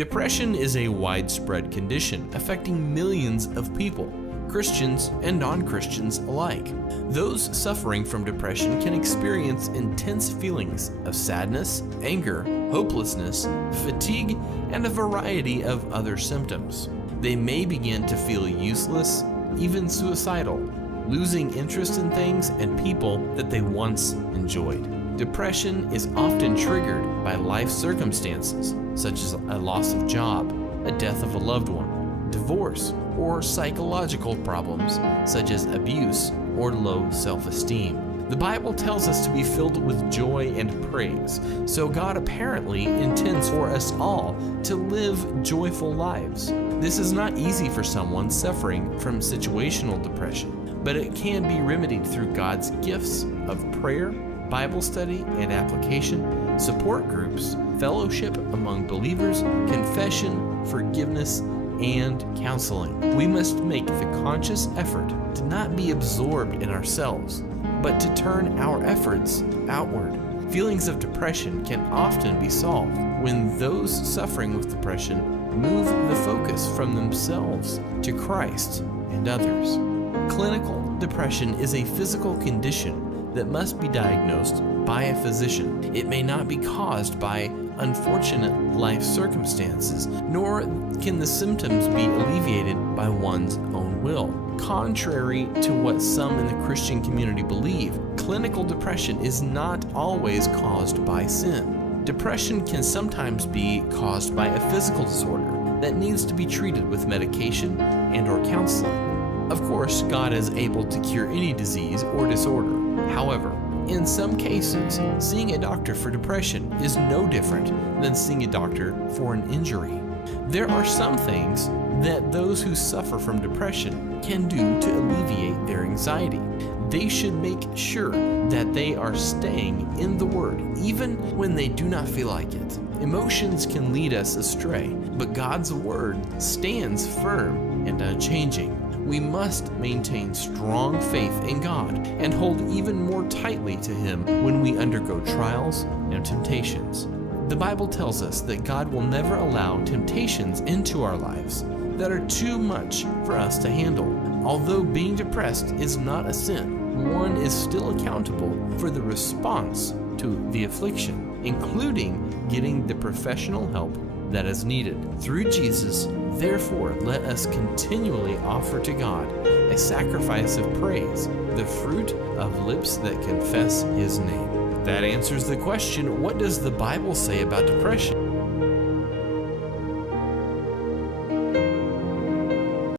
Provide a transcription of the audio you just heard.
Depression is a widespread condition affecting millions of people, Christians and non-Christians alike. Those suffering from depression can experience intense feelings of sadness, anger, hopelessness, fatigue, and a variety of other symptoms. They may begin to feel useless, even suicidal, losing interest in things and people that they once enjoyed. Depression is often triggered by life circumstances, such as a loss of job, a death of a loved one, divorce, or psychological problems such as abuse or low self-esteem. The Bible tells us to be filled with joy and praise, so God apparently intends for us all to live joyful lives. This is not easy for someone suffering from situational depression, but it can be remedied through God's gifts of prayer, Bible study and application, support groups, fellowship among believers, confession, forgiveness, and counseling. We must make the conscious effort to not be absorbed in ourselves, but to turn our efforts outward. Feelings of depression can often be solved when those suffering with depression move the focus from themselves to Christ and others. Clinical depression is a physical condition that must be diagnosed by a physician. It may not be caused by unfortunate life circumstances, nor can the symptoms be alleviated by one's own will. Contrary to what some in the Christian community believe, clinical depression is not always caused by sin. Depression can sometimes be caused by a physical disorder that needs to be treated with medication and/or counseling. Of course, God is able to cure any disease or disorder. However, in some cases, seeing a doctor for depression is no different than seeing a doctor for an injury. There are some things that those who suffer from depression can do to alleviate their anxiety. They should make sure that they are staying in the Word, even when they do not feel like it. Emotions can lead us astray, but God's Word stands firm and unchanging. We must maintain strong faith in God and hold even more tightly to Him when we undergo trials and temptations. The Bible tells us that God will never allow temptations into our lives that are too much for us to handle. Although being depressed is not a sin, one is still accountable for the response to the affliction, including getting the professional help that is needed. Through Jesus, therefore, let us continually offer to God a sacrifice of praise, the fruit of lips that confess His name. That answers the question, what does the Bible say about depression?